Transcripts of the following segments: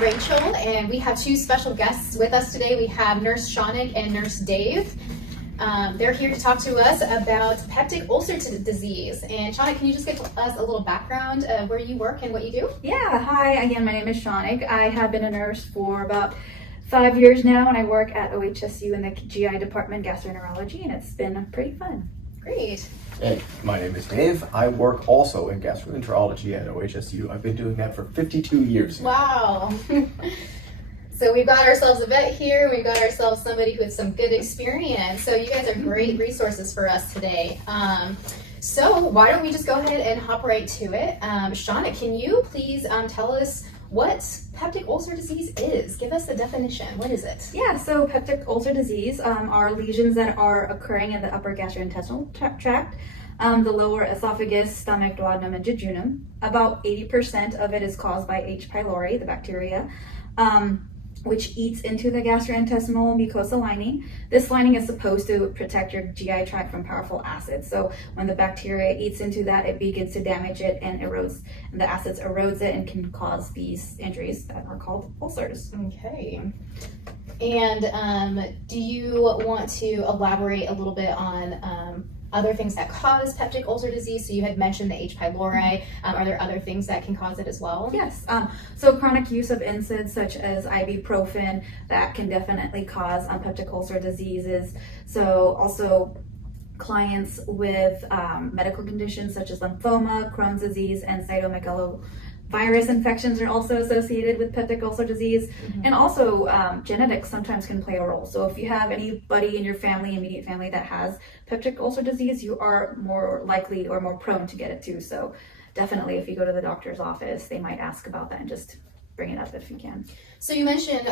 Rachel, and we have two special guests with us today. We have Nurse Shaunik and Nurse Dave. They're here to talk to us about peptic ulcer disease. And Shaunik, can you just give us a little background of where you work and what you do? Yeah, hi, again, my name is Shaunik. I have been a nurse for about 5 years now, and I work at OHSU in the GI department, gastroenterology, and it's been pretty fun. Great. Hey, my name is Dave. I work also in gastroenterology at OHSU. I've been doing that for 52 years now. Wow. So we've got ourselves a vet here. We've got ourselves somebody who has some good experience. So you guys are great resources for us today. So why don't we just go ahead and hop right to it. Shaunik, can you please tell us what peptic ulcer disease is? Give us the definition. What is it? Yeah, so peptic ulcer disease are lesions that are occurring in the upper gastrointestinal tract, the lower esophagus, stomach, duodenum, and jejunum. About 80% of it is caused by H. pylori, the bacteria, which eats into the gastrointestinal mucosa lining. This lining is supposed to protect your GI tract from powerful acids. So when the bacteria eats into that, it begins to damage it and erodes, and the acids erodes it and can cause these injuries that are called ulcers. Okay. And do you want to elaborate a little bit on other things that cause peptic ulcer disease? So you had mentioned the H. pylori. Are there other things that can cause it as well? Yes. So chronic use of NSAIDs such as ibuprofen, that can definitely cause peptic ulcer diseases. So also clients with medical conditions such as lymphoma, Crohn's disease, and cytomegalovirus infections are also associated with peptic ulcer disease. Mm-hmm. And also genetics sometimes can play a role. So if you have anybody in your family, immediate family, that has peptic ulcer disease, you are more likely or more prone to get it too. So definitely if you go to the doctor's office, they might ask about that and just bring it up if you can. So you mentioned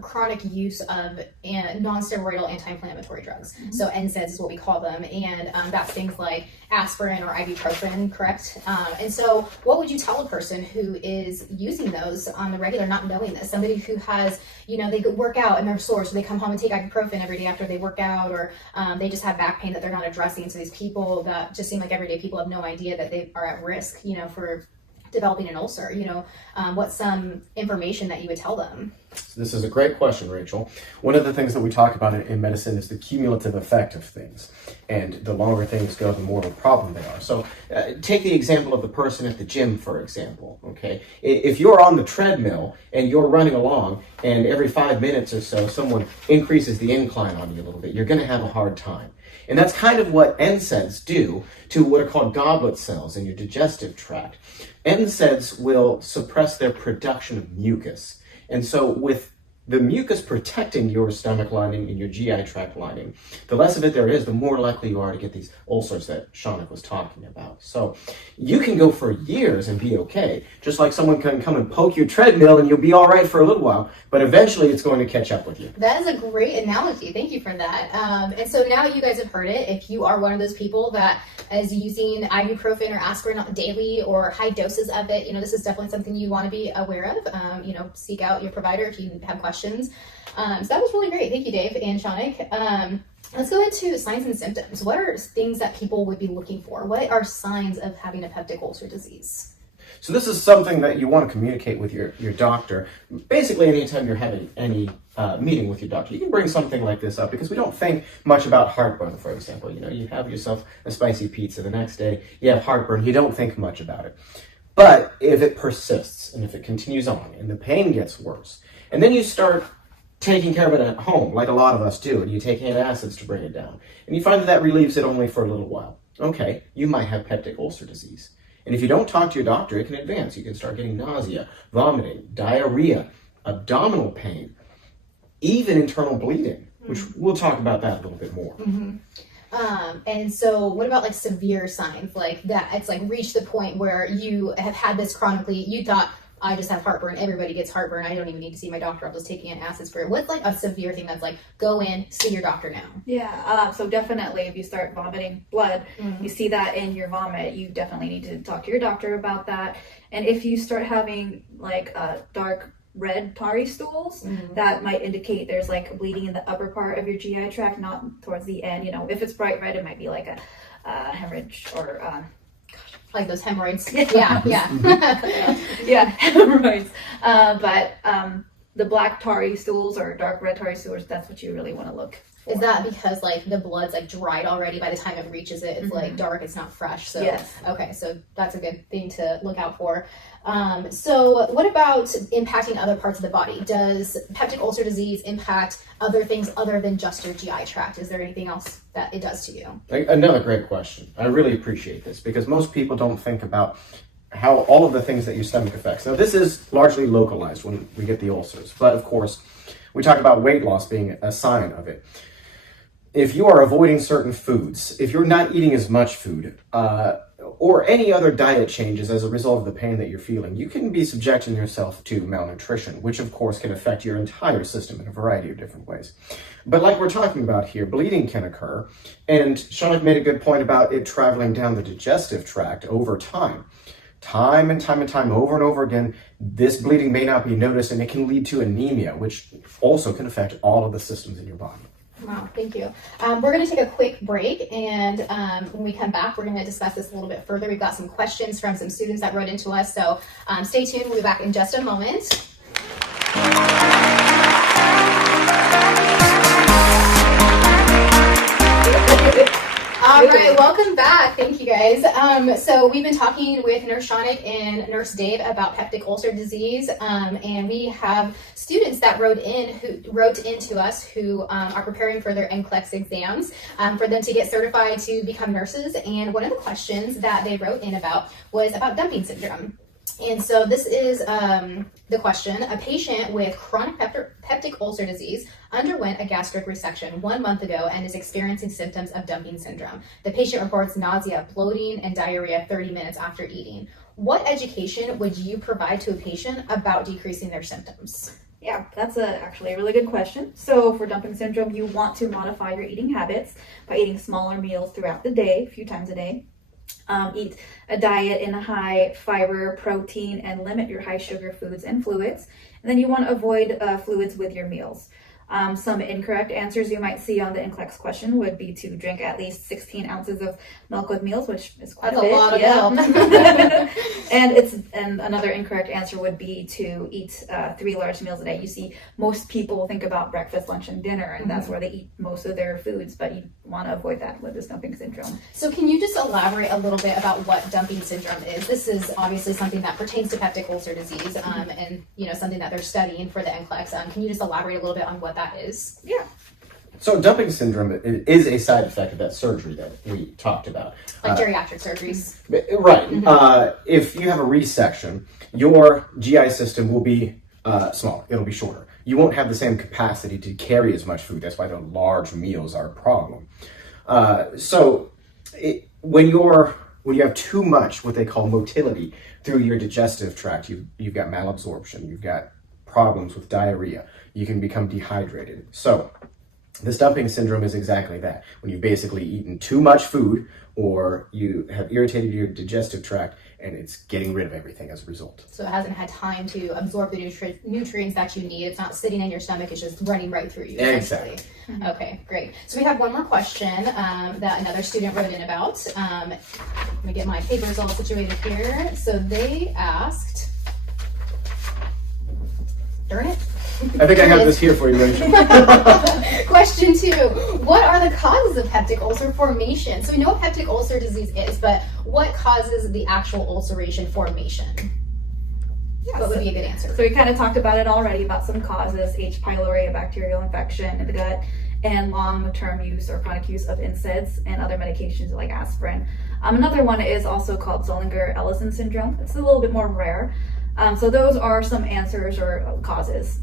chronic use of non-steroidal anti-inflammatory drugs. Mm-hmm. So NSAIDs is what we call them, and that's things like aspirin or ibuprofen, correct? And so what would you tell a person who is using those on the regular, not knowing this? Somebody who has, they work out and they're sore, so they come home and take ibuprofen every day after they work out, or they just have back pain that they're not addressing. So these people that just seem like everyday people have no idea that they are at risk, for developing an ulcer. What's some information that you would tell them? So this is a great question, Rachel. One of the things that we talk about in medicine is the cumulative effect of things. And the longer things go, the more of a problem they are. So take the example of the person at the gym, for example, okay? If you're on the treadmill and you're running along and every 5 minutes or so someone increases the incline on you a little bit, you're going to have a hard time. And that's kind of what NSAIDs do to what are called goblet cells in your digestive tract. NSAIDs will suppress their production of mucus. And so with the mucus protecting your stomach lining and your GI tract lining, the less of it there is, the more likely you are to get these ulcers that Shaunik was talking about. So you can go for years and be okay, just like someone can come and poke your treadmill and you'll be all right for a little while, but eventually it's going to catch up with you. That is a great analogy. Thank you for that. And so now you guys have heard it. If you are one of those people that is using ibuprofen or aspirin daily or high doses of it, this is definitely something you want to be aware of. Seek out your provider if you have questions. So that was really great. Thank you, Dave and Shaunik. Let's go into signs and symptoms. What are things that people would be looking for? What are signs of having a peptic ulcer disease? So this is something that you want to communicate with your doctor. Basically, anytime you're having any meeting with your doctor, you can bring something like this up because we don't think much about heartburn, for example. You have yourself a spicy pizza. The next day, you have heartburn. You don't think much about it. But if it persists and if it continues on and the pain gets worse, and then you start taking care of it at home, like a lot of us do, and you take antacids to bring it down, and you find that relieves it only for a little while. Okay, you might have peptic ulcer disease. And if you don't talk to your doctor, it can advance. You can start getting nausea, vomiting, diarrhea, abdominal pain, even internal bleeding, which we'll talk about that a little bit more. Mm-hmm. And so what about like severe signs like that? It's like reached the point where you have had this chronically, you thought, I just have heartburn. Everybody gets heartburn. I don't even need to see my doctor. I'm just taking antacids for it. What's like a severe thing that's like, go in, see your doctor now? Yeah, so definitely if you start vomiting blood, you see that in your vomit, you definitely need to talk to your doctor about that. And if you start having like dark red tarry stools, that might indicate there's like bleeding in the upper part of your GI tract, not towards the end. If it's bright red, it might be like a hemorrhage or Like those hemorrhoids. Yeah, yeah. Yeah, hemorrhoids. But the black tarry stools or dark red tarry stools, that's what you really want to look for. Is that because like the blood's like dried already by the time it reaches it? It's like dark, it's not fresh. So yes. Okay, so that's a good thing to look out for. So what about impacting other parts of the body? Does peptic ulcer disease impact other things other than just your GI tract? Is there anything else that it does to you? Another great question. I really appreciate this because most people don't think about how all of the things that your stomach affects. Now, this is largely localized when we get the ulcers, but of course, we talk about weight loss being a sign of it. If you are avoiding certain foods, if you're not eating as much food, or any other diet changes as a result of the pain that you're feeling, you can be subjecting yourself to malnutrition, which of course can affect your entire system in a variety of different ways. But like we're talking about here, bleeding can occur, and Shauna made a good point about it traveling down the digestive tract over time. Time and time, over and over again, this bleeding may not be noticed, and it can lead to anemia, which also can affect all of the systems in your body. Wow, thank you. We're going to take a quick break, and when we come back, we're going to discuss this a little bit further. We've got some questions from some students that wrote into us, so stay tuned. We'll be back in just a moment. All right, welcome back. Thank you guys. So we've been talking with Nurse Shonik and Nurse Dave about peptic ulcer disease, and we have students that wrote into us who are preparing for their NCLEX exams for them to get certified to become nurses. And one of the questions that they wrote in about was about dumping syndrome. And so this is the question. A patient with chronic peptic ulcer disease underwent a gastric resection 1 month ago and is experiencing symptoms of dumping syndrome. The patient reports nausea, bloating, and diarrhea 30 minutes after eating. What education would you provide to a patient about decreasing their symptoms? Yeah, that's actually a really good question. So for dumping syndrome, you want to modify your eating habits by eating smaller meals throughout the day, a few times a day. Eat a diet in high fiber, protein, and limit your high sugar foods and fluids. And then you want to avoid fluids with your meals. Some incorrect answers you might see on the NCLEX question would be to drink at least 16 ounces of milk with meals, which is quite a bit. That's a lot of milk. And another incorrect answer would be to eat 3 large meals a day. You see, most people think about breakfast, lunch, and dinner, and that's where they eat most of their foods, but you want to avoid that with this dumping syndrome. So can you just elaborate a little bit about what dumping syndrome is? This is obviously something that pertains to peptic ulcer disease, and something that they're studying for the NCLEX. Can you just elaborate a little bit on what that is? Yeah. So dumping syndrome is a side effect of that surgery that we talked about. Like geriatric surgeries. Right. If you have a resection, your GI system will be smaller. It'll be shorter. You won't have the same capacity to carry as much food. That's why the large meals are a problem. When you have too much, what they call motility through your digestive tract, you've got malabsorption, you've got problems with diarrhea, you can become dehydrated. So this dumping syndrome is exactly that. When you've basically eaten too much food, or you have irritated your digestive tract, and it's getting rid of everything as a result. So it hasn't had time to absorb the nutrients that you need. It's not sitting in your stomach, it's just running right through you. Exactly. Okay, great. So we have one more question that another student wrote in about. Let me get my papers all situated here. So they asked, darn it. I think I have this here for you, Rachel. Question 2. What are the causes of peptic ulcer formation? So we know what peptic ulcer disease is, but what causes the actual ulceration formation? What would be a good answer? So we kind of talked about it already, about some causes: H. pylori, a bacterial infection in the gut, and long-term use or chronic use of NSAIDs and other medications like aspirin. Another one is also called Zollinger-Ellison syndrome. It's a little bit more rare. So those are some answers or causes.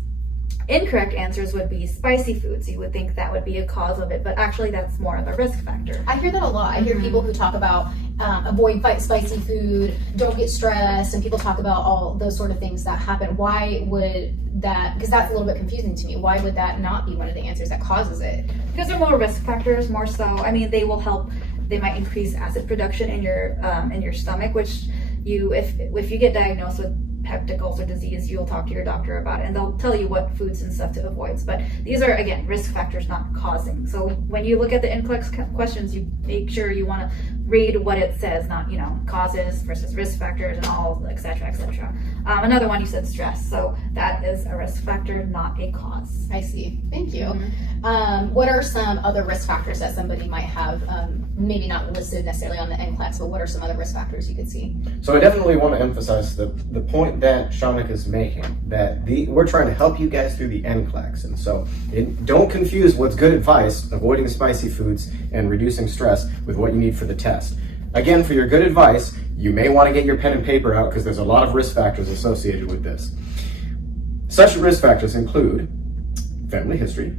Incorrect answers would be spicy foods. You would think that would be a cause of it, but actually that's more of a risk factor. I hear that a lot. I hear people who talk about avoid spicy food, don't get stressed, and people talk about all those sort of things that happen. Why would that, because that's a little bit confusing to me, why would that not be one of the answers that causes it? Because they're more risk factors, more so. I mean, they will help, they might increase acid production in your stomach, which if you get diagnosed with peptic ulcer disease, you'll talk to your doctor about it, and they'll tell you what foods and stuff to avoid. But these are, again, risk factors, not causing. So when you look at the NCLEX questions, you make sure you want to read what it says, not, causes versus risk factors and all, et cetera, et cetera. Another one, you said stress. So that is a risk factor, not a cause. I see. Thank you. What are some other risk factors that somebody might have, maybe not listed necessarily on the NCLEX, but what are some other risk factors you could see? So I definitely want to emphasize the point that Shanika is making, that we're trying to help you guys through the NCLEX. And so don't confuse what's good advice, avoiding spicy foods and reducing stress, with what you need for the test. Again, for your good advice, you may want to get your pen and paper out because there's a lot of risk factors associated with this. Such risk factors include family history,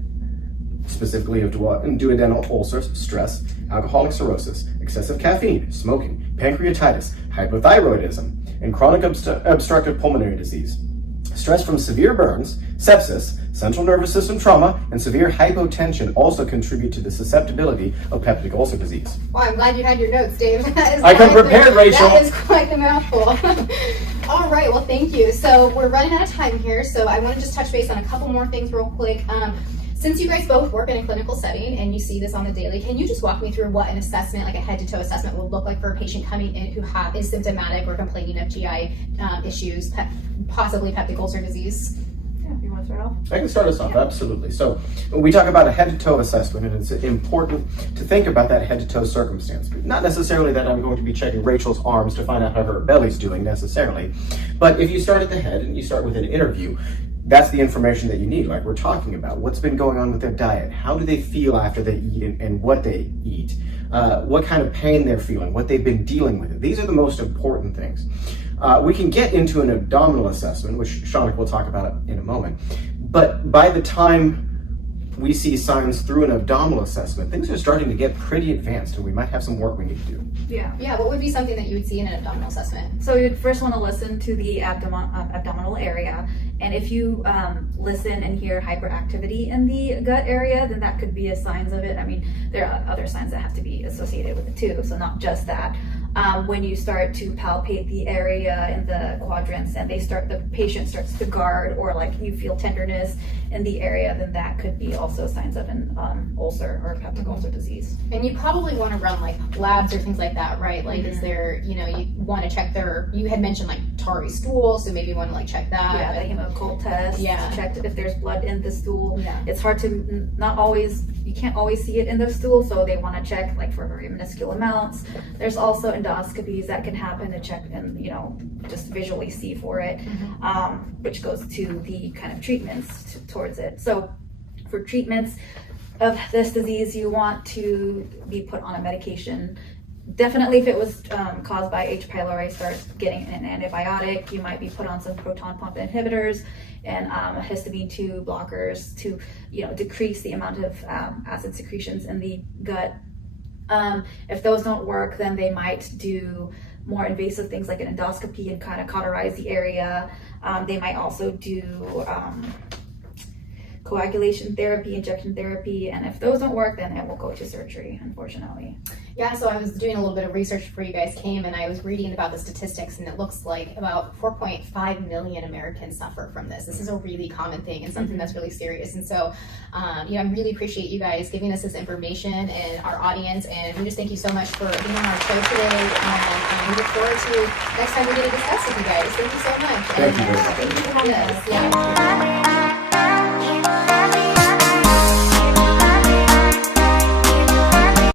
specifically of duodenal ulcers, stress, alcoholic cirrhosis, excessive caffeine, smoking, pancreatitis, hypothyroidism, and chronic obstructive pulmonary disease. Stress from severe burns, sepsis, central nervous system trauma, and severe hypotension also contribute to the susceptibility of peptic ulcer disease. Well, I'm glad you had your notes, Dave. I come prepared, Rachel. That is quite the mouthful. All right, well, thank you. So we're running out of time here, so I want to just touch base on a couple more things real quick. Since you guys both work in a clinical setting and you see this on the daily, can you just walk me through what an assessment, like a head-to-toe assessment, would look like for a patient coming in who is symptomatic or complaining of GI issues, possibly peptic ulcer disease? Yeah, if you want to start off. I can start us off, absolutely. So when we talk about a head-to-toe assessment, and it's important to think about that head-to-toe circumstance. Not necessarily that I'm going to be checking Rachel's arms to find out how her belly's doing necessarily, but if you start at the head and you start with an interview, that's the information that you need, like we're talking about. What's been going on with their diet? How do they feel after they eat and what they eat? What kind of pain they're feeling, what they've been dealing with. These are the most important things. We can get into an abdominal assessment, which Shanika will talk about in a moment. But by the time we see signs through an abdominal assessment, things are starting to get pretty advanced and we might have some work we need to do. Yeah. What would be something that you would see in an abdominal assessment? So you'd first want to listen to the abdominal area. And if you listen and hear hyperactivity in the gut area, then that could be a signs of it. I mean, there are other signs that have to be associated with it too, so not just that. When you start to palpate the area in the quadrants and the patient starts to guard, or like you feel tenderness in the area, then that could be also signs of an ulcer or peptic ulcer disease. And you probably want to run like labs or things like that, right? Like, is there, you want to check you had mentioned like tarry stool, so maybe you want to like check that. Yeah, the hemocold test. Yeah. Check if there's blood in the stool. Yeah. It's hard to you can't always see it in the stool, so they want to check like for very minuscule amounts. There's also endoscopies that can happen to check and just visually see for it, which goes to the kind of treatments towards it. So for treatments of this disease, you want to be put on a medication. Definitely, if it was caused by H. pylori, start getting an antibiotic. You might be put on some proton pump inhibitors and histamine 2 blockers to decrease the amount of acid secretions in the gut. If those don't work, then they might do more invasive things like an endoscopy and kind of cauterize the area. They might also do coagulation therapy, injection therapy, and if those don't work, then it will go to surgery, unfortunately. Yeah, so I was doing a little bit of research before you guys came, and I was reading about the statistics, and it looks like about 4.5 million Americans suffer from this. This is a really common thing and something that's really serious. And so, I really appreciate you guys giving us this information and our audience, and we just thank you so much for being on our show today. And we look forward to next time we get to discuss with you guys. Thank you so much. Thank you. Thank you for having us. Yeah.